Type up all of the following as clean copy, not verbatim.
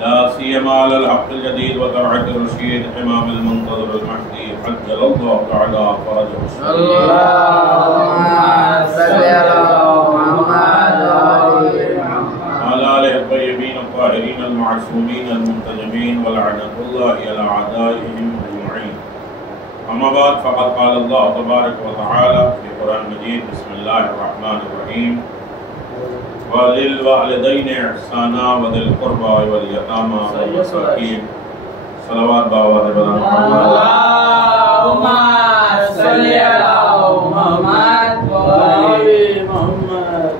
لا سيما على الحق الجديد وتوعد الرشيد امام المنتظر المهدي عجل الله تعالى فرجه الشريف. اللهم صل على محمد وعلى آله الطيبين الطاهرين المعصومين المنتجبين ولعنة الله على أعدائهم أجمعين. أما بعد فقد قال الله تبارك وتعالى في القرآن المجيد بسم الله الرحمن الرحيم وَلِلْوَالِدَيْنِ إِحْسَانًا وَذِي الْقُرْبَى وَالْيَتَامَى وَالْمَسَاكِينِ صلوات باواد بلند اللهم صل على محمد وآل محمد.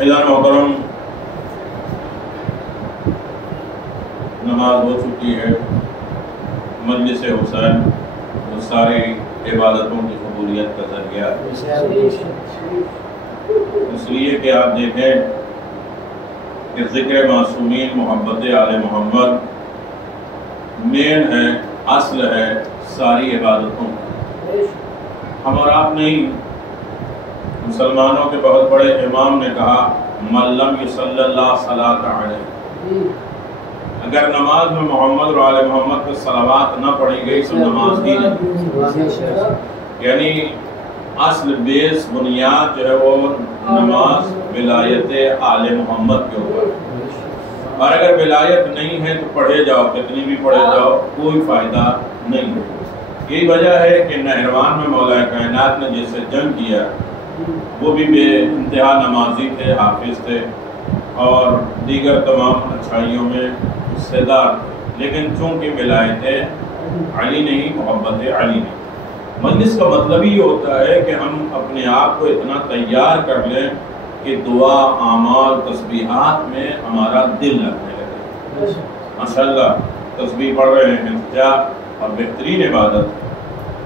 اعزاز محترم، نماز ہو چکی ہے. مجلس حسین وہ ساری عبادتوں کی قبولیت کا ذریعہ ہے، اس لیے کہ آپ دیکھیں کہ ذکر معصومین محبت آل محمد مین ہے، اصل ہے ساری عبادتوں. ہم اور آپ نہیں، مسلمانوں کے بہت بڑے امام نے کہا من لم یصلی اللہ صلاۃ علیہ، اگر نماز میں محمد اور آل محمد پر صلوات نہ پڑھی گئی تو نماز ہی نہیں. یعنی اصل بیس بنیاد جو ہے وہ نماز ولایت آل محمد کے اوپر. اور اگر ولایت نہیں ہے تو پڑھے جاؤ، کتنی بھی پڑھے جاؤ، کوئی فائدہ نہیں ہے. یہی وجہ ہے کہ نہروان میں مولا کائنات نے جس سے جنگ کیا وہ بھی بے انتہا نمازی تھے، حافظ تھے اور دیگر تمام اچھائیوں میں حصے دار تھے، لیکن چونکہ ولایت علی نہیں، محبت علی نہیں. مجلس کا مطلب ہی ہوتا ہے کہ ہم اپنے آپ کو اتنا تیار کر لیں کہ دعا، اعمال، تسبیحات میں ہمارا دل لگنے لگے. ماشاءاللہ تسبیح پڑھ رہے ہیں، کیا اور بہترین عبادت.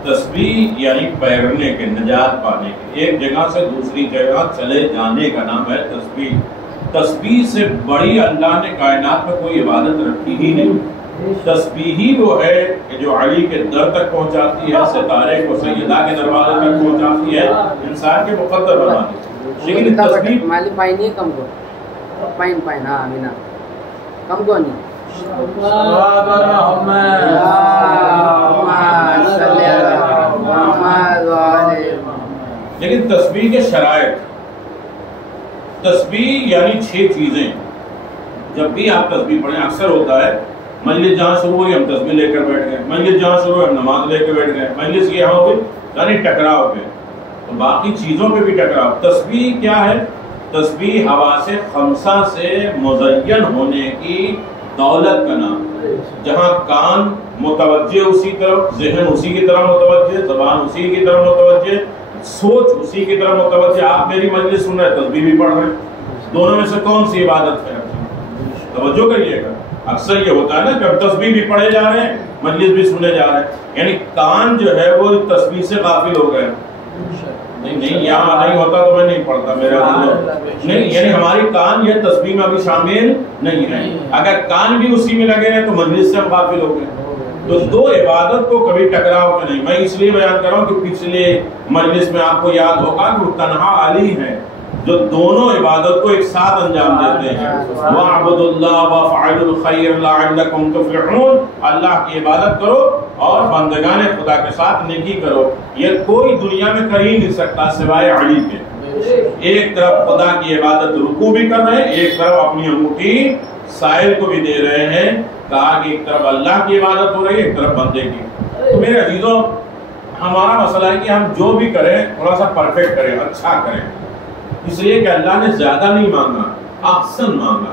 تسبیح یعنی پیرنے کے، نجات پانے کے، ایک جگہ سے دوسری جگہ چلے جانے کا نام ہے تسبیح. تسبیح سے بڑی اللہ نے کائنات میں کوئی عبادت رکھی ہی نہیں. تسبیح ہی وہ ہے کہ جو علی کے در تک پہنچاتی ہے، ستارے کو سیدہ کے دروازے تک پہنچاتی ہے، انسان کے مقدر بناتی ہے. لیکن تسبیح مالی پائن یہ کم کو پائن ہاں امینا کم کو نہیں. لیکن تسبیح کے شرائط، تسبیح یعنی 6 چیزیں. جب بھی آپ تسبیح پڑھیں، اکثر ہوتا ہے مجلس جہاں شروع ہوئی ہم تسبیح لے کر بیٹھ گئے، مجلس جہاں شروع ہوئی ہم نماز لے کے بیٹھ گئے، مجلس یہاں ہو گئی، یعنی ٹکراؤ پہ. تو باقی چیزوں پہ بھی ٹکراؤ. تسبیح کیا ہے؟ تسبیح حواس خمسہ سے مزین ہونے کی دولت کا نام. جہاں کان متوجہ اسی طرف، ذہن اسی کی طرف متوجہ، زبان اسی کی طرف متوجہ، سوچ اسی کی طرف متوجہ. آپ میری مجلس سن رہے ہیں، تسبیح بھی پڑھ رہے ہیں، دونوں میں سے کون سی عبادت ہے؟ توجہ کریے گا. اکثر یہ ہوتا ہے نا کہ تسبیح بھی پڑھے جا رہے ہیں، مجلس بھی سنے جا رہے ہیں، یعنی کان جو ہے وہ تسبیح سے غافل ہو گئے. نہیں یہاں نہیں ہوتا تو میں نہیں پڑھتا، میرا نہیں، یعنی ہماری کان یہ تسبیح میں ابھی شامل نہیں ہے. اگر کان بھی اسی میں لگے ہیں تو مجلس سے ہم غافل ہو گئے. تو دو عبادت کو کبھی ٹکراؤ کے نہیں. میں اس لیے بیان کر رہا ہوں کہ پچھلے مجلس میں آپ کو یاد ہوگا کہ وہ تنہا علی ہیں جو دونوں عبادت کو ایک ساتھ انجام دیتے ہیں. وَاعْبُدُوا اللَّهَ وَافْعَلُوا الْخَيْرَ لَعَلَّكُمْ تُفْلِحُونَ. اللہ کی عبادت کرو اور بندگان خدا کے ساتھ نیکی کرو. یہ کوئی دنیا میں کر ہی نہیں سکتا سوائے علی کے. ایک طرف خدا کی عبادت رکوع بھی کر رہے ہیں، ایک طرف اپنی انگوٹھی سائل کو بھی دے رہے ہیں. کہا کہ ایک طرف اللہ کی عبادت ہو رہی ہے، ایک طرف بندے کی. تو میرے عزیزوں، ہمارا مسئلہ ہے کہ ہم جو بھی کریں تھوڑا سا پرفیکٹ کریں، اچھا کریں. اس لیے کہ اللہ نے زیادہ نہیں مانگا، احسن مانگا.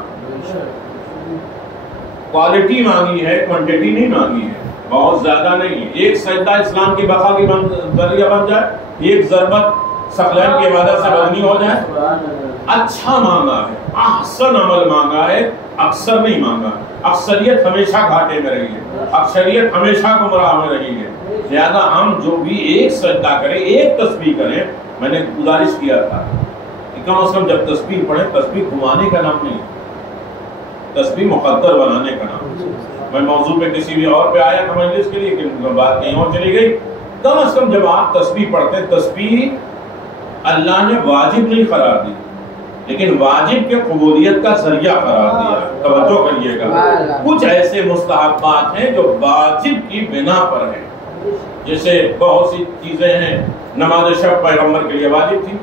کوالٹی مانگی ہے، کوانٹیٹی نہیں مانگی ہے. بہت زیادہ نہیں ہے. ایک سجدہ اسلام کی بقا کی ذریعہ بن جائے، ایک ضربت ثقلین کی عبادت سے بدنی ہو جائے. اچھا مانگا ہے، احسن عمل مانگا ہے، اکثر نہیں مانگا. اکثریت ہمیشہ گھاٹے میں رہی ہے، اکثریت ہمیشہ گمراہ میں رہی ہے. لہذا ہم جو بھی ایک سجدہ کریں، ایک تسبیح کریں. میں نے گزارش کیا تھا کم از کم جب تسبیح پڑھیں، تسبیح گھمانے کا نام نہیں، تسبیح مقدر بنانے کا نام. میں موضوع پہ کسی بھی اور پہ آیا تھا مجلس کے لیے، لیکن بات کہیں اور چلی گئی. کم از کم جب آپ تسبیح پڑھتے ہیں، تسبیح اللہ نے واجب نہیں قرار دی، لیکن واجب کے قبولیت کا ذریعہ قرار دیا. توجہ کریے گا. کچھ ایسے مستحبات ہیں جو واجب کی بنا پر ہیں، جیسے بہت سی چیزیں ہیں. نماز شب پیغمبر کے لیے واجب تھی،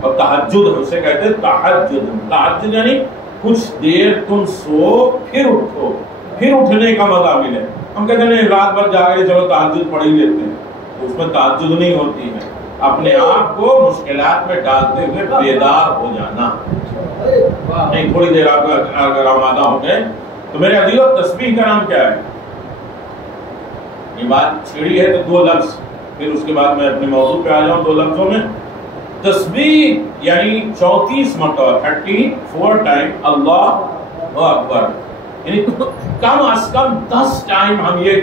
اور تہجد اسے کہتے ہیں تہجد. تہجد یعنی کچھ دیر تم سو پھر اٹھو، پھر اٹھنے کا مزہ ملے. ہم کہتے ہیں رات بھر جاگے چلو تہجد پڑھ ہی لیتے ہیں، اس میں تہجد نہیں ہوتی ہے. اپنے آپ کو مشکلات میں ڈالتے ہوئے بیدار ہو جانا. نہیں تھوڑی دیر آپ اگر آمادہ ہو گئے تو میرے عزیزو تسبیح کا نام کیا ہے؟ یہ بات چھڑی ہے تو دو لفظ، پھر اس کے بعد میں اپنے موضوع پہ آ جاؤں. دو لفظوں میں تسبیح یعنی 34 مرتبہ 34 ٹائم اللہ اکبر، یعنی کم از کم 10 ٹائم ہم یہ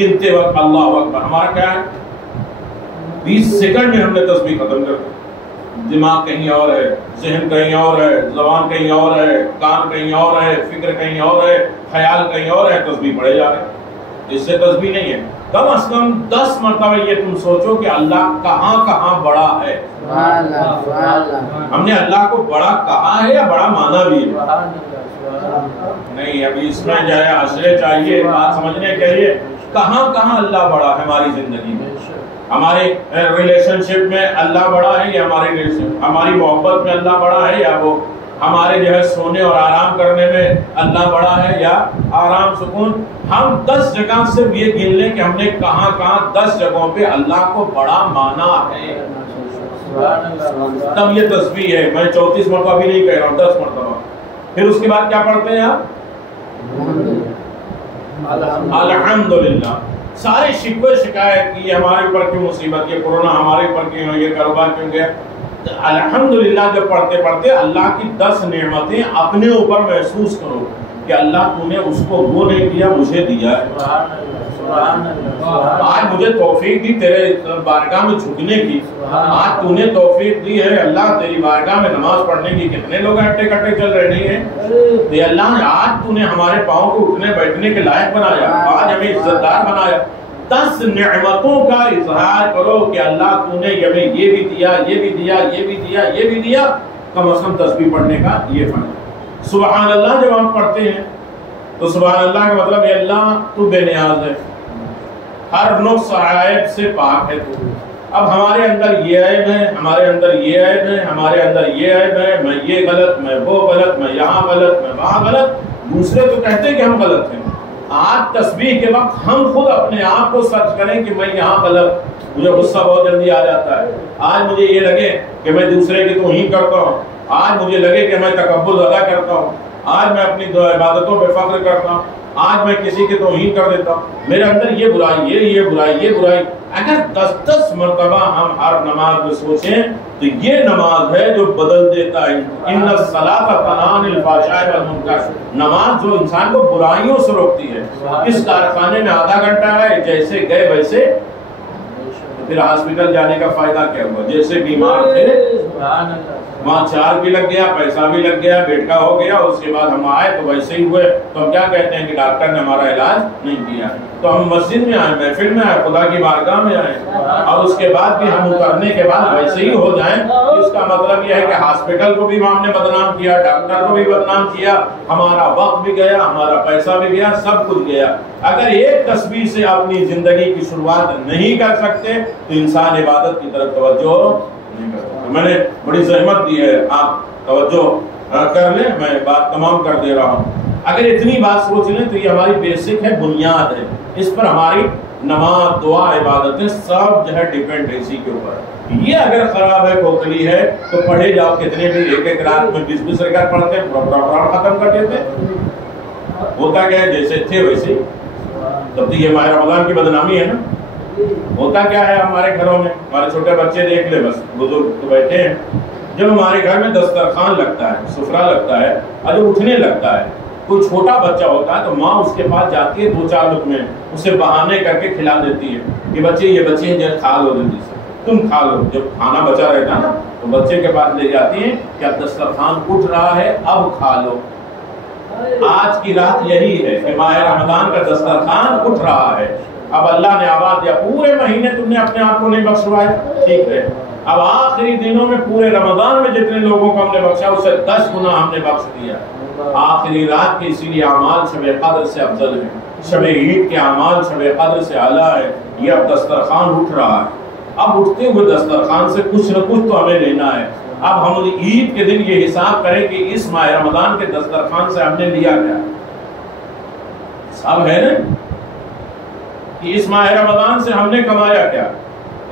گنتے وقت اللہ اکبر. ہمارا کیا ہے 20 سیکنڈ میں ہم نے تسبیح ختم کر دی. دماغ کہیں اور ہے، ذہن کہیں اور ہے، زبان کہیں اور ہے، کان کہیں اور ہے، فکر کہیں اور ہے، خیال کہیں اور ہے، تسبیح پڑھے جا رہے ہیں. اس سے تسبیح نہیں ہے. کم از کم 10 مرتبہ یہ تم سوچو کہ اللہ کہاں کہاں بڑا ہے. ہم نے اللہ کو بڑا کہا ہے یا بڑا مانا بھی ہے؟ نہیں. ابھی اس میں جو ہے عشرے چاہیے، بات سمجھنے کے لیے کہاں کہاں اللہ بڑا ہے ہماری زندگی میں. ہمارے ریلیشن شپ میں اللہ بڑا ہے یا ہماری محبت میں اللہ بڑا ہے، یا وہ ہمارے جو ہے سونے اور آرام کرنے میں اللہ بڑا ہے، یا آرام سکون. ہم 10 جگہ سے یہ گن لیں کہ ہم نے کہاں کہاں 10 جگہوں پہ اللہ کو بڑا مانا ہے، تب یہ تسبیح ہے. میں 34 مرتبہ بھی نہیں کہہ رہا ہوں، 10 مرتبہ. پھر اس کے بعد کیا پڑھتے ہیں آپ؟ الحمدللہ. سارے شکوے شکایت کی، یہ ہمارے اوپر کیوں مصیبت، یہ کورونا ہمارے اوپر کیوں، یہ کاروبار کیوں گیا، الحمدللہ جب پڑھتے پڑھتے اللہ کی 10 نعمتیں اپنے اوپر محسوس کرو کہ اللہ تو نے اس کو وہ نہیں دیا، مجھے دیا ہے. آج مجھے توفیق دی تیرے بارگاہ میں جھکنے کی، آج تو نے توفیق دی ہے اللہ تیری بارگاہ میں نماز پڑھنے کی. کتنے لوگ ہٹے کٹے چل رہے نہیں ہیں. یہ اللہ نے آج تو نے ہمارے پاؤں کو اٹھنے بیٹھنے کے لائق بنایا، آج ہمیں عزت دار بنایا. 10 نعمتوں کا اظہار کرو کہ اللہ تو نے ہمیں یہ بھی دیا، یہ بھی دیا، یہ بھی دیا، یہ بھی دیا. کم از کم تسبیح پڑھنے کا یہ فرق. سبحان اللہ جب ہم پڑھتے ہیں تو سبحان اللہ کا مطلب ہے اللہ تو بے نیاز ہے، ہر نقص عیب سے پاک ہے تو. اب ہمارے اندر یہ عیب ہے، ہمارے اندر یہ عیب ہے، ہمارے اندر یہ عیب ہے، میں یہ غلط، میں وہ غلط، میں یہاں غلط، میں وہاں غلط. دوسرے تو کہتے ہیں کہ ہم غلط ہیں. آج تسبیح کے وقت ہم خود اپنے آپ کو سرچ کریں کہ میں یہاں غلط. مجھے غصہ بہت جلدی آ جاتا ہے. آج مجھے یہ لگے کہ میں دوسرے کی توہین کرتا ہوں، آج مجھے لگے کہ میں تکبر زیادہ کرتا ہوں، آج میں اپنی عبادتوں پہ فخر کرتا ہوں، آج میں کسی کی توہین کر دیتا ہوں، میرے اندر یہ برائی، یہ برائی، یہ برائی. اگر 10 مرتبہ ہم ہر نماز میں سوچیں تو یہ نماز ہے جو بدل دیتا ہے. ان الصلاۃ تنہی عن الفحشاء والمنکر. نماز جو انسان کو برائیوں سے روکتی ہے. اس کارخانے میں آدھا گھنٹہ ہے، جیسے گئے ویسے. پھر ہاسپٹل جانے کا فائدہ کیا ہوا؟ جیسے بیمار تھے وہاں چارج بھی لگ گیا، پیسہ بھی لگ گیا، بیڈ کا ہو گیا، اس کے بعد ہم آئے تو ویسے ہی ہوئے. تو ہم کیا کہتے ہیں کہ ڈاکٹر نے ہمارا علاج نہیں کیا. تو ہم مسجد میں آئے، محفل میں آئے، خدا کی بارگاہ میں آئے، اور اس کے بعد بھی ہم اترنے کے بعد ویسے ہی ہو جائیں. اس کا مطلب یہ ہے کہ ہاسپٹل کو بھی ہم نے بدنام کیا، ڈاکٹر کو بھی بدنام کیا، ہمارا وقت بھی گیا، ہمارا پیسہ بھی گیا، سب کچھ گیا. اگر ایک تسبیح سے اپنی زندگی کی شروعات نہیں کر سکتے تو انسان عبادت کی طرف توجہ نہیں کر سکتا. میں نے بڑی زحمت دی ہے، آپ توجہ کر لیں، میں بات تمام کر دے رہا ہوں. اگر اتنی بات سوچ لیں تو یہ ہماری بیسک ہے، بنیاد ہے. اس پر ہماری نماز، دعا، عبادتیں سب جو ہے ڈیپینڈ ہے اسی کے اوپر. یہ اگر خراب ہے، کھوکھلی ہے تو پڑھے جاؤ. کتنے بھی ایک رات میں 20 رکعت پڑھتے ہیں، پورا ختم کر دیتے ہیں. ہوتا کیا ہے جیسے تھے ویسے. تب تو یہ ماہ رمضان کی بدنامی ہے نا. ہوتا کیا ہے ہمارے گھروں میں، ہمارے چھوٹے بچے دیکھ لے، بس بزرگ تو بیٹھے ہیں. جب ہمارے گھر میں دسترخوان لگتا ہے، سفرہ لگتا ہے، اور جب اٹھنے لگتا ہے، کوئی چھوٹا بچہ ہوتا ہے تو ماں اس کے پاس جاتی ہے، 2-4 لقمے اسے بہانے کر کے کھلا دیتی ہے کہ بچے یہ بچے ہیں، جو کھا لو جلدی سے، تم کھا لو. جب کھانا بچا رہتا ہے نا تو بچے کے پاس لے جاتی ہیں کہ اب دسترخوان اٹھ رہا ہے، اب کھا لو. آج کی رات یہی ہے کہ ماہ رمضان کا دسترخوان اٹھ رہا ہے. اب اللہ نے آواز دیا، پورے مہینے تم نے اپنے آپ کو نہیں بخشوایا، ٹھیک ہے، اب آخری دنوں میں پورے رمضان میں جتنے لوگوں کو ہم نے بخشا اس سے 10 گنا ہم نے بخش دیا. آخری رات کے اسی لیے اعمال شب قدر سے افضل ہے، شب عید کے اعمال شب قدر سے اعلیٰ ہے۔ یہ اب دسترخوان اٹھ رہا ہے، اب اٹھتے ہوئے دسترخوان سے کچھ نہ کچھ تو ہمیں لینا ہے۔ اب ہم عید کے دن یہ حساب کریں کہ اس ماہ رمضان کے دسترخوان سے ہم نے لیا کیا، حساب ہے نا کہ اس ماہ رمضان سے ہم نے کمایا کیا۔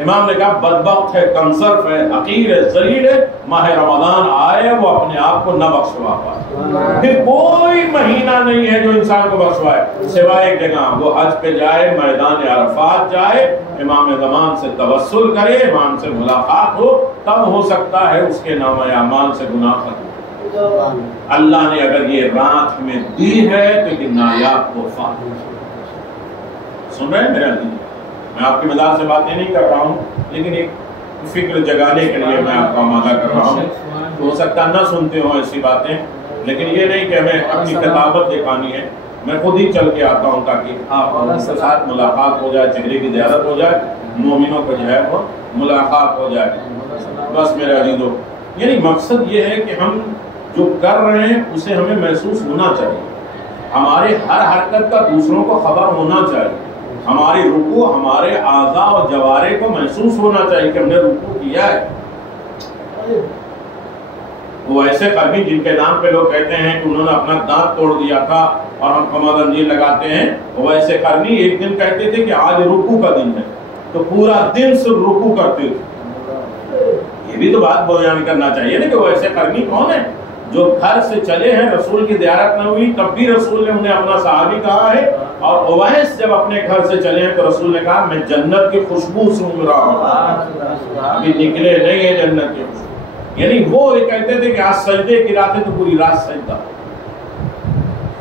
امام نے کہا بدبخت ہے، کمصرف ہے، حقیر ہے، ذلیل ہے، ماہ رمضان آئے وہ اپنے آپ کو نہ بخشوا پائے۔ پھر کوئی مہینہ نہیں ہے جو انسان کو بخشوائے سوائے ایک جگہ، وہ حج پہ جائے، میدان عرفات جائے، امام زمان سے توسل کرے، امام سے ملاقات ہو، تب ہو سکتا ہے اس کے نامہ اعمال سے گناہ ختم۔ اللہ نے اگر یہ رات ہمیں دی ہے تو یہ نایاب تحفہ۔ سن رہے ہیں میرے عزیز، میں آپ کی مزاج سے باتیں نہیں کر رہا ہوں، لیکن ایک فکر جگانے کے لیے میں آپ کو آمادہ کر رہا ہوں۔ ہو سکتا نہ سنتے ہوں ایسی باتیں، لیکن یہ نہیں کہ ہمیں اپنی خطابت دکھانی ہے، میں خود ہی چل کے آتا ہوں تاکہ آپ ان کے ساتھ ملاقات ہو جائے، چہرے کی زیارت ہو جائے، مومنوں کو جو ہے وہ ملاقات ہو جائے۔ بس میرے عزیزو، یعنی مقصد یہ ہے کہ ہم جو کر رہے ہیں اسے ہمیں محسوس ہونا چاہیے، ہمارے ہر حرکت کا دوسروں کو خبر ہونا چاہیے، ہماری رکوع ہمارے اعضاء اور جوارے کو محسوس ہونا چاہیے کہ ہم نے رکوع کیا ہے۔ وہ ایسے قرنی جن کے نام پہ لوگ کہتے ہیں کہ انہوں نے اپنا دانت توڑ دیا تھا اور ہم کمر زنجیر لگاتے ہیں، وہ ایسے قرنی ایک دن کہتے تھے کہ آج رکوع کا دن ہے تو پورا دن صرف رکوع کرتے تھے۔ یہ بھی تو بات بیان کرنا چاہیے نا کہ وہ ایسے قرنی کون ہیں جو گھر سے چلے ہیں، رسول کی زیارت نہ ہوئی تب بھی رسول نے انہیں اپنا صحابی کہا ہے، اور اویس جب اپنے گھر سے چلے ہیں تو رسول نے کہا میں جنت کی خوشبو سونگ رہا ہوں، ابھی نکلے نہیں ہے جنت کی خوشبو۔ یعنی وہ کہتے تھے کہ آج سجدے کی رات ہے تو پوری رات سجدہ۔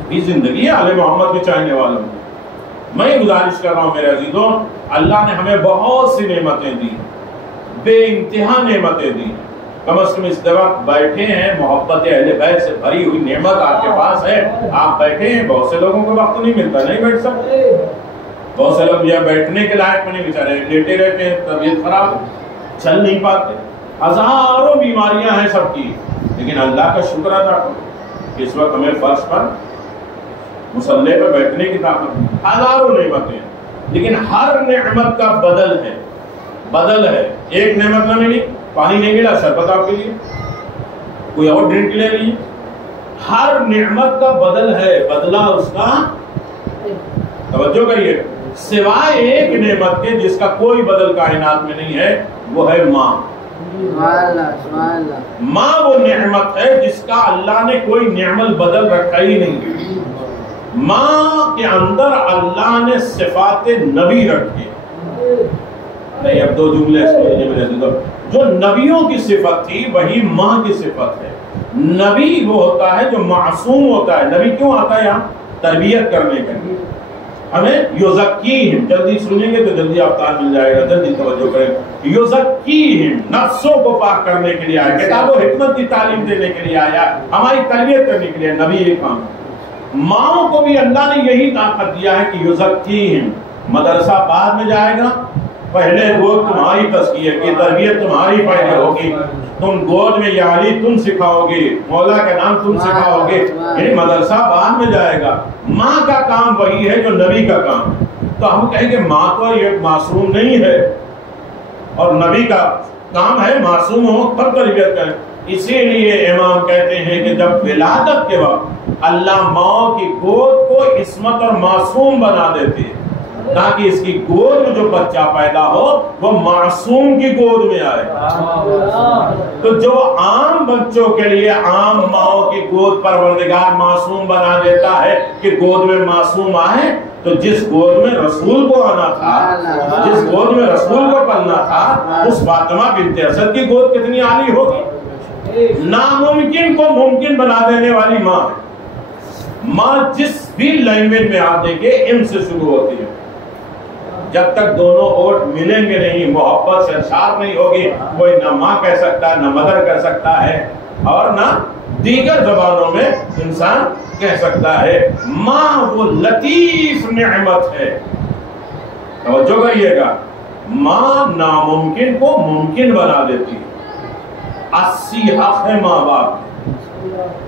یہ زندگی ہے آل محمد کے چاہنے والوں کی۔ میں گزارش کر رہا ہوں میرے عزیزوں، اللہ نے ہمیں بہت سی نعمتیں دی، بے انتہا نعمتیں دی، کم از کم اس وقت بیٹھے ہیں، محبت اہل بیت سے بھری ہوئی نعمت آپ کے پاس ہے، آپ بیٹھے ہیں۔ بہت سے لوگوں کو وقت نہیں ملتا، نہیں بیٹھ سکتے، بہت سے لوگ یہ بیٹھنے کے لائق نہیں، بیچارے لیٹے رہتے ہیں، طبیعت خراب، چل نہیں پاتے، ہزاروں بیماریاں ہیں سب کی، لیکن اللہ کا شکر ادا کرو کہ اس وقت ہمیں فرش پر مصلی پر بیٹھنے کی طاقت، ہزاروں نعمتیں ہیں، لیکن ہر نعمت کا بدل ہے، بدل ہے۔ ایک نعمت نہ ملی، پانی نہیں ملا، شربت آپ کے لیے، کوئی اور ڈرنک لے لیجیے، ہر نعمت کا بدل ہے، بدلہ اس کا توجہ کریے، سوائے ایک نعمت کے جس کا کوئی بدل کائنات میں نہیں ہے، وہ ہے ماں۔ ماں وہ نعمت ہے جس کا اللہ نے کوئی نعمت بدل رکھا ہی نہیں۔ ماں کے اندر اللہ نے صفات نبی رکھے۔ نہیں، اب دو جملے جو نبیوں کی صفت تھی وہی ماں کی صفت ہے۔ نبی وہ ہوتا ہے جو معصوم ہوتا ہے۔ نبی کیوں آتا ہے یہاں؟ تربیت کرنے کے لیے، ہمیں یزکیہم، جلدی سنیں گے تو جلدی آفتاب مل جائے گا، جلدی توجہ کریں، یزکیہم، نفسوں کو پاک کرنے کے لیے آیا، کتاب و حکمت کی تعلیم دینے کے لیے آیا، ہماری تربیت کرنے کے لیے نبی یہ کام۔ ماں کو بھی اللہ نے یہی طاقت دیا ہے کہ یزکیہم، مدرسہ بعد میں جائے گا، پہلے گود تمہاری تزکیہ کی تربیت تمہاری پہلے ہوگی، تم گود میں یا علی تم سکھاؤ گے، مولا کا نام تم سکھاؤ گے، یعنی مدرسہ بعد میں جائے گا۔ ماں کا کام وہی ہے جو نبی کا کام ہے۔ تو ہم کہیں کہ ماں تو یہ معصوم نہیں ہے، اور نبی کا کام ہے معصوم ہو تب تربیت کریں۔ اسی لیے امام کہتے ہیں کہ جب ولادت کے وقت اللہ ماں کی گود کو عصمت اور معصوم بنا دیتے ہیں تاکہ اس کی گود میں جو بچہ پیدا ہو وہ معصوم کی گود میں آئے۔ تو جو عام بچوں کے لیے عام ماں کی گود پروردگار معصوم بنا دیتا ہے کہ گود میں معصوم آئے، تو جس گود میں رسول کو آنا تھا، جس گود میں رسول کو پلنا تھا، اس فاطمہ بنت اسد کی گود کتنی عالی ہوگی۔ ناممکن کو ممکن بنا دینے والی ماں ہے۔ ماں جس بھی لینگویج میں آپ دیکھیں ام سے شروع ہوتی ہے، جب تک دونوں اوٹ ملیں گے نہیں، محبت سے اشار نہیں ہوگی، کوئی نہ ماں کہہ سکتا ہے، نہ مدر کہہ سکتا ہے، اور نہ دیگر زبانوں میں انسان کہہ سکتا ہے۔ ماں وہ لطیف نعمت ہے، توجہ کریے گا، ماں ناممکن کو ممکن بنا دیتی ہے۔ 80 حق ہے ماں باپ،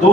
2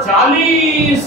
40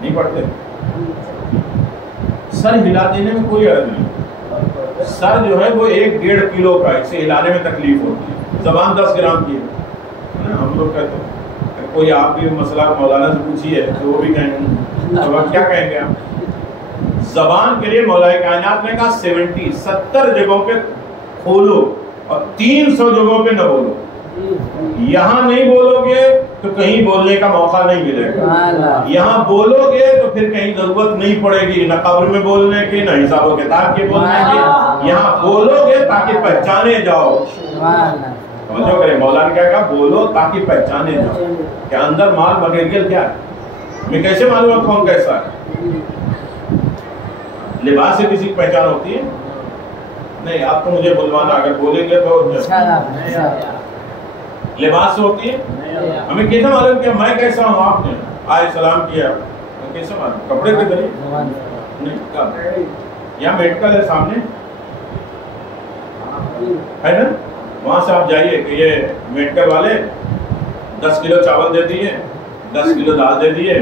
نہیں پڑھتے؟ سر ہلا دینے میں کوئی عرض نہیں، سر جو ہے وہ 1-1.5 کلو کا، اسے ہلانے میں تکلیف ہوتی ہے، زبان 10 گرام کی ہے، ہم لوگ کہتے ہیں کوئی آپ بھی مسئلہ مولانا سے پوچھیے تو وہ بھی کہیں گے، تو آپ کیا کہیں گے؟ آپ زبان کے لیے مولا کائنات نے کہا 70 جگہوں پہ کھولو اور 300 جگہوں پہ نہ بولو، یہاں نہیں بولو گے تو کہیں بولنے کا موقع نہیں ملے گا، یہاں بولو گے تو پھر کہیں ضرورت نہیں پڑے گی نہ قبر میں بولنے کی نہ حساب و کتاب کے بولنے کی، یہاں بولو گے تاکہ پہچانے جاؤ۔ سمجھو کرے مولا نے کیا کہا؟ بولو تاکہ پہچانے جاؤ کہ اندر مال مٹیریل کیا ہے، میں کیسے معلوم ہے کون کیسا ہے؟ لباس سے کسی کی پہچان ہوتی ہے؟ نہیں، آپ تو مجھے بلوانا، اگر بولیں گے تو لباس سے ہوتی ہے؟ ہمیں کیسے معلوم کہ میں کیسا ہوں؟ آپ نے آئے سلام کیا، کیسے معلوم؟ کپڑے کے ذریعے نہیں، یہاں میڈیکل ہے سامنے ہے نا، وہاں سے آپ جائیے کہ یہ میڈیکل والے 10 کلو چاول دے دیے، 10 کلو دال دے دیے،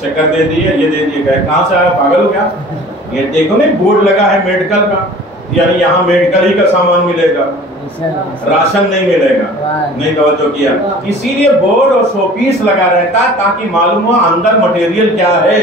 شکر دے دیے، یہ دے دیے، کہاں سے آیا؟ پاگل ہو کیا؟ یہ دیکھو نہیں بورڈ لگا ہے میڈیکل کا، یعنی یہاں میڈیکل ہی کا سامان ملے گا، راشن نہیں ملے گا، نہیں توجہ کیا؟ اسی لیے بورڈ اور شو پیس لگا رہتا ہے تاکہ معلوم ہو اندر مٹیریل کیا ہے،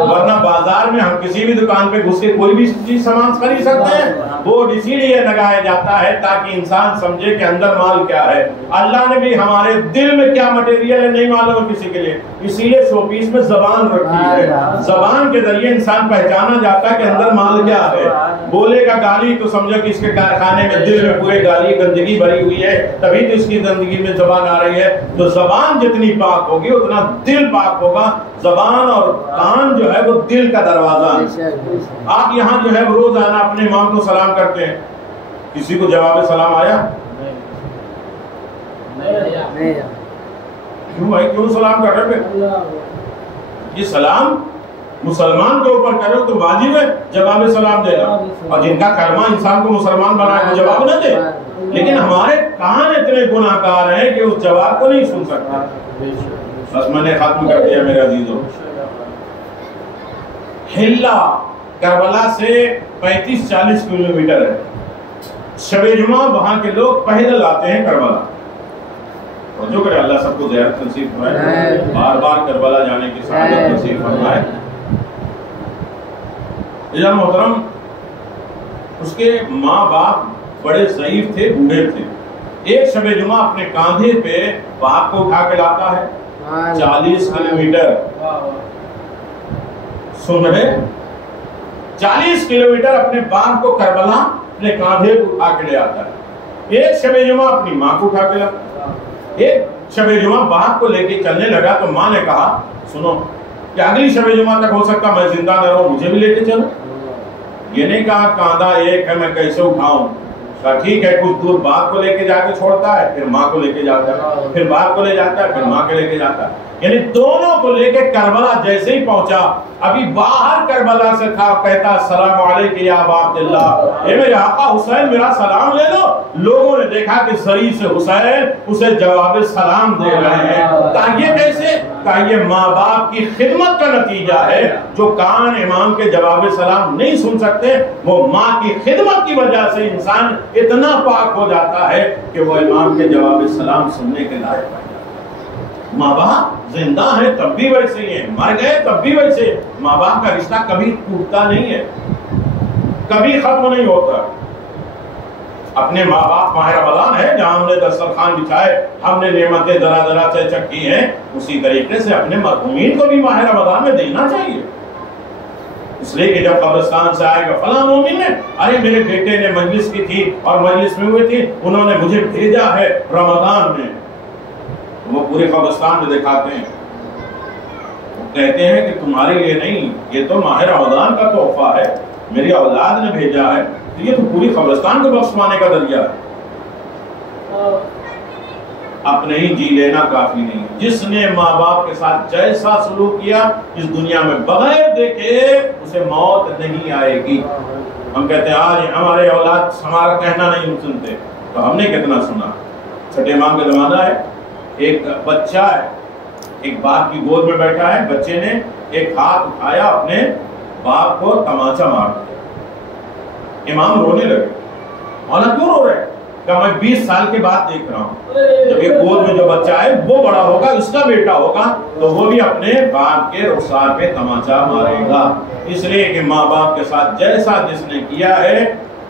ورنہ بازار میں ہم کسی بھی دکان پہ گھس کے کوئی بھی چیز سامان خرید سکتے ہیں، بورڈ اسی لیے لگایا جاتا ہے تاکہ انسان سمجھے کہ اندر مال کیا ہے۔ اللہ نے بھی ہمارے دل میں کیا مٹیریل ہے نہیں معلوم کسی کے لیے، اسی لیے شو پیس میں زبان رکھی ہے، زبان کے ذریعے انسان پہچانا جاتا ہے کہ اندر مال کیا ہے۔ بولے گا گالی تو سمجھو کہ اس کے کارخانے میں دل میں پورے گالی گندگی بھری ہوئی ہے، تبھی تو اس کی زندگی میں زبان آ رہی ہے۔ تو زبان جتنی پاک ہوگی اتنا دل پاک ہوگا۔ زبان اور کان جو ہے وہ دل کا دروازہ ہے۔ آپ یہاں جو ہے روزانہ اپنے امام کو سلام کرتے ہیں، کسی کو جواب سلام آیا؟ کیوں بھائی، کیوں سلام کر رہے ہیں؟ یہ سلام مسلمان کے اوپر کرو تو واجب ہے جواب سلام دینا، اور جن کا کلمہ انسان کو مسلمان بنائے وہ جواب نہ دے، لیکن ہمارے کان اتنے گناہ گار ہیں کہ اس جواب کو نہیں سن سکتا۔ بس میں نے ختم کر دیا میرے عزیزوں۔ حلہ کربلا سے 35-40 کلومیٹر ہے، شب جمعہ وہاں کے لوگ پیدل آتے ہیں کربلا، اور جو کرے اللہ سب کو زیارت نصیب فرمائے، بار بار کربلا جانے کی سعادت نصیب فرمائے۔ محترم، اس کے ماں باپ بڑے ضعیف تھے، بوڑھے تھے۔ ایک شب جمعہ اپنے کاندھے پہ باپ کو اٹھا کے لاتا ہے 40 کلومیٹر، سن رہے؟ 40 کلومیٹر اپنے باپ کو کربلا اپنے کاندھے کو اٹھا کے لے آتا ہے۔ ایک شب جمعہ اپنی ماں کو اٹھا کے لاتا ہے۔ ایک شب جمعہ باپ کو لے کے چلنے لگا تو ماں نے کہا سنو کہ اگلی شب جمعہ تک ہو سکتا میں زندہ نہ رہوں، مجھے بھی لے کے چلو۔ یہ نہیں کہا کاندھا ایک ہے میں کیسے اٹھاؤں، کہا ٹھیک ہے، کچھ دور باپ کو لے کے جا کے چھوڑتا ہے، پھر ماں کو لے کے جاتا ہے، پھر باپ کو لے جاتا ہے، پھر ماں کے لے کے جاتا ہے، یعنی دونوں کو لے کے کربلا جیسے ہی پہنچا، ابھی باہر کربلا سے تھا، کہتا السلام علیکم یا ابا عبداللہ، اے میرے آقا حسین میرا سلام لے لو۔ لوگوں نے دیکھا کہ سری سے حسین اسے جواب سلام دے رہے ہیں، کہا یہ کیسے؟ کہا یہ ماں باپ کی خدمت کا نتیجہ ہے، جو کان امام کے جواب سلام نہیں سن سکتے، وہ ماں کی خدمت کی وجہ سے انسان اتنا پاک ہو جاتا ہے کہ وہ امام کے جواب سلام سننے کے لائق ہے۔ ماں باپ زندہ ہیں تب بھی ویسے ہی ہیں، مر گئے تب بھی ویسے۔ ماں باپ کا رشتہ کبھی ٹوٹتا نہیں ہے، کبھی ختم نہیں ہوتا۔ اپنے ماں باپ ماہ رمضان ہے جہاں ہم نے دسترخوان بچھائے، ہم نے نعمتیں ذرا ذرا سے چکی ہیں، اسی طریقے سے اپنے مرحومین کو بھی ماہ رمضان میں دینا چاہیے۔ اس لیے کہ جب قبرستان سے آئے گا فلاں مومن نے، ارے میرے بیٹے نے مجلس کی تھی اور مجلس میں ہوئے تھی، انہوں نے مجھے بھیجا ہے رمضان میں، وہ پورے قبرستان میں دکھاتے ہیں، وہ کہتے ہیں کہ تمہارے لیے نہیں، یہ تو ماہ رمضان کا تحفہ ہے، میری اولاد نے بھیجا ہے، تو یہ تو پوری قبرستان کو بخشوانے کا ذریعہ ہے۔ اپنے ہی جی لینا کافی نہیں، جس نے ماں باپ کے ساتھ جیسا سلوک کیا اس دنیا میں بغیر دیکھے اسے موت نہیں آئے گی۔ ہم کہتے ہیں آج ہمارے اولاد ہمارا کہنا نہیں سنتے، تو ہم نے کتنا سنا۔ چھٹے امام کا زمانہ ہے، ایک بچہ ہے، ایک باپ کی گود میں بیٹھا ہے، بچے نے ایک ہاتھ اٹھایا اپنے باپ کو تماچا مار دیا۔ امام رونے لگے، مولانا کیوں رو رہے؟ کہ میں 20 سال کے بعد دیکھ رہا ہوں جب یہ گود میں جو بچہ ہے وہ بڑا ہوگا، اس کا بیٹا ہوگا تو وہ بھی اپنے باپ کے رخسار پہ تماچا مارے گا، اس لیے کہ ماں باپ کے ساتھ جیسا جس نے کیا ہے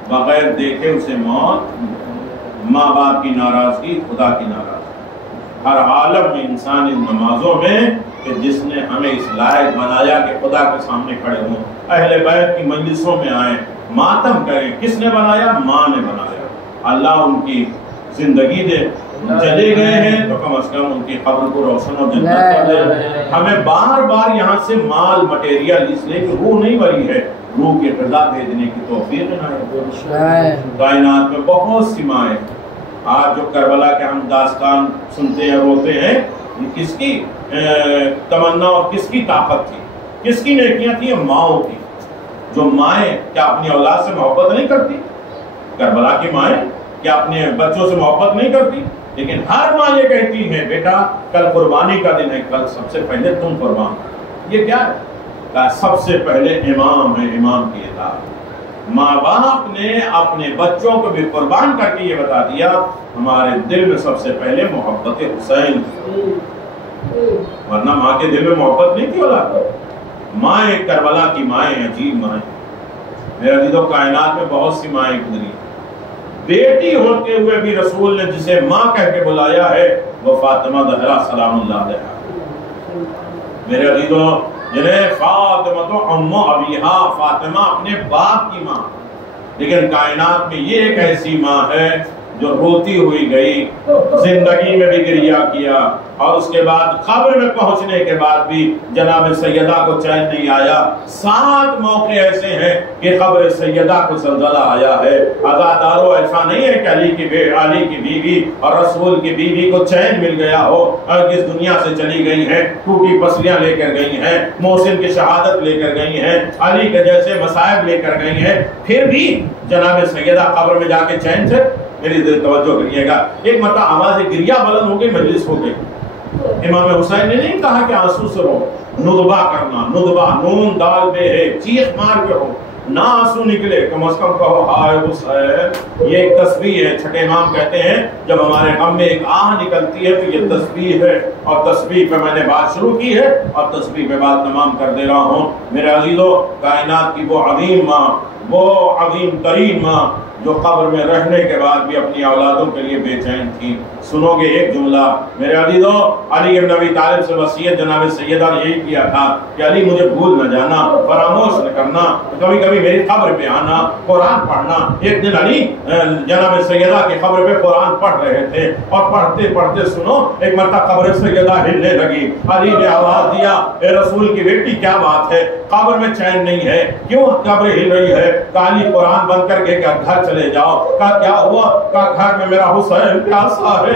بغیر دیکھے اسے موت، ماں باپ کی ناراضگی خدا کی ناراضگی۔ ہر عالم میں انسان ان نمازوں میں کہ جس نے ہمیں اس لائق بنایا کہ خدا کے سامنے کھڑے ہوں، اہل بیت کی مجلسوں میں آئیں، ماتم کریں، کس نے بنایا؟ ماں نے بنایا۔ اللہ ان کی زندگی دے، چلے گئے ہیں تو کم از کم ان کی قبر کو روشن اور جنت کر دے۔ ہمیں بار بار یہاں سے مال مٹیریل اس لیے کہ روح نہیں بری ہے، روح کے غذا بھیجنے کی توفیق نہ۔ کائنات میں بہت سی مائیں، آج جو کربلا کے ہم داستان سنتے ہیں روتے ہیں، کس کی تمنا اور کس کی طاقت تھی، کس کی نیکیاں تھیں؟ ماؤں کی۔ جو مائیں کیا اپنی اولاد سے محبت نہیں کرتی؟ کربلا کی مائیں کیا اپنے بچوں سے محبت نہیں کرتی؟ لیکن ہر ماں یہ کہتی ہے بیٹا کل قربانی کا دن ہے، کل سب سے پہلے تم قربان۔ یہ کیا ہے؟ سب سے پہلے امام ہے، امام کی اطاعت۔ ماں باپ نے اپنے بچوں کو بھی قربان کر کے یہ بتا دیا ہمارے دل میں سب سے پہلے محبت حسین، ورنہ ماں کے دل میں محبت نہیں تھی اولاد کو۔ مائیں کربلا کی مائیں عجیب مائیں، میرے عزیزو کائنات میں بہت سی مائیں گزری، بیٹی ہوتے ہوئے بھی رسول نے جسے ماں کہہ کے بلایا ہے وہ فاطمہ زہرا سلام اللہ علیہا۔ میرے عزیزو جنہیں فاطمہ تو ام ابیہا، فاطمہ اپنے باپ کی ماں، لیکن کائنات میں یہ ایک ایسی ماں ہے جو روتی ہوئی گئی، زندگی میں بھی گریہ کیا، اور اس کے بعد قبر میں پہنچنے کے بعد بھی جناب سیدہ کو چین نہیں آیا۔ 7 موقع ایسے ہیں کہ قبر سیدہ کو زلزلہ آیا ہے۔ عزادارو ایسا نہیں ہے کہ علی کی بیوی اور رسول کی بیوی کو چین مل گیا ہو، اور اس دنیا سے چلی گئی ہیں، ٹوٹی پسلیاں لے کر گئی ہیں، محسن کی شہادت لے کر گئی ہیں، علی کے جیسے مصائب لے کر گئی ہیں، پھر بھی جناب سیدہ قبر میں جا کے چین سے۔ میری دل توجہ کریے گا، ایک مرتبہ آواز گریہ بلند ہو گئی، مجلس ہو گئی۔ امام حسین نے نہیں کہا کہ آنسو سے رو، ندبہ کرنا، ندبہ نون دال بے ہے، چیخ مار کے رو، نہ آنسو نکلے، کم از کم کہو ہائے حسین۔ یہ ایک تسبیح ہے، چھٹے امام کہتے ہیں جب ہمارے غم میں ایک آہ نکلتی ہے تو یہ تسبیح ہے، اور تسبیح پہ میں نے بات شروع کی ہے اور تسبیح پہ بات تمام کر دے رہا ہوں۔ میرے عزیزو کائنات کی وہ عظیم ماں، وہ عظیم ترین ماں جو قبر میں رہنے کے بعد بھی اپنی اولادوں کے لیے بے چین تھی۔ سنو گے ایک جملہ میرے عزیزو، علی بن ابی طالب سے وصیت جناب سیدہ نے یہی کیا تھا کہ علی مجھے بھول نہ جانا، فراموش نہ کرنا، کبھی کبھی میری قبر پہ آنا، قرآن پڑھنا۔ ایک دن علی جناب سیدہ کی قبر پہ قرآن پڑھ رہے تھے، اور پڑھتے پڑھتے سنو ایک مرتبہ قبر سیدہ ہلنے لگی۔ علی نے آواز دیا اے رسول کی بیٹی کیا بات ہے، قبر میں چین نہیں ہے، کیوں قبر ہل رہی ہے؟ علی قرآن بند کر کے گھر چلے جاؤ۔ کہا کیا ہوا؟ کہا گھر میں میرا حسین پیاسا ہے،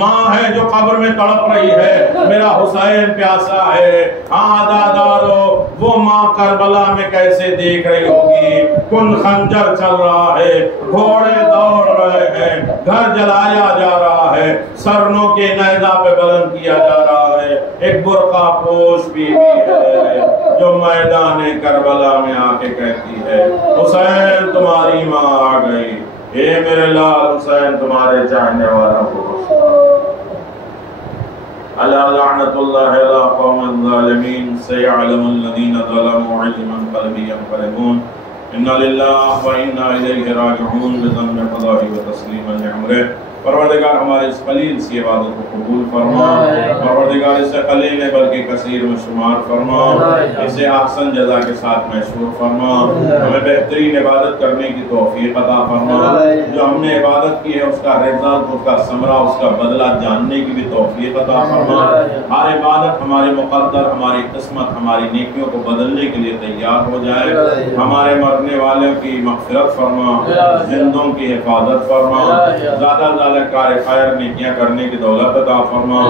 ماں ہے جو قبر میں تڑپ رہی ہے، میرا حسین پیاسا ہے۔ عزادارو وہ ماں کربلا میں کیسے دیکھ رہی ہوگی، کن خنجر چل رہا ہے، گھوڑے دوڑ رہے ہیں، گھر جلایا جا رہا ہے، سرنوں کے نیزہ پہ بلند کیا جا رہا ہے، ایک برقع پوش بیوی ہے جو میدان کربلا میں آ کے کہتی ہے حسین تمہاری ماں آ گئی، اے میرے لال حسین تمہارے چاہنے والا کو الا لعنت اللہ علی قوم الظالمین سیعلم الذین ظلموا علما قلبی ینقلبون انا للہ و انا الیہ راجعون بذنب قضائی و تسلیما لعمرہ۔ پروردگار ہمارے اس قلیل سی عبادت کو قبول فرما، پروردگار اسے قلیل ہے بلکہ کثیر میں شمار فرما، اسے احسن جزا کے ساتھ مشہور فرما، ہمیں بہترین عبادت کرنے کی توفیق عطا فرما، جو ہم نے عبادت کی ہے اس کا رزق، اس کا ثمرہ، اس کا بدلہ جاننے کی بھی توفیق عطا فرما۔ ہر عبادت ہمارے مقدر، ہماری قسمت، ہماری نیکیوں کو بدلنے کے لیے تیار ہو جائے، ہمارے مرنے والوں کی مغفرت فرما، زندوں کی حفاظت فرما، زیادہ کار خیر نیکیاں کرنے کی دولت عطا فرما۔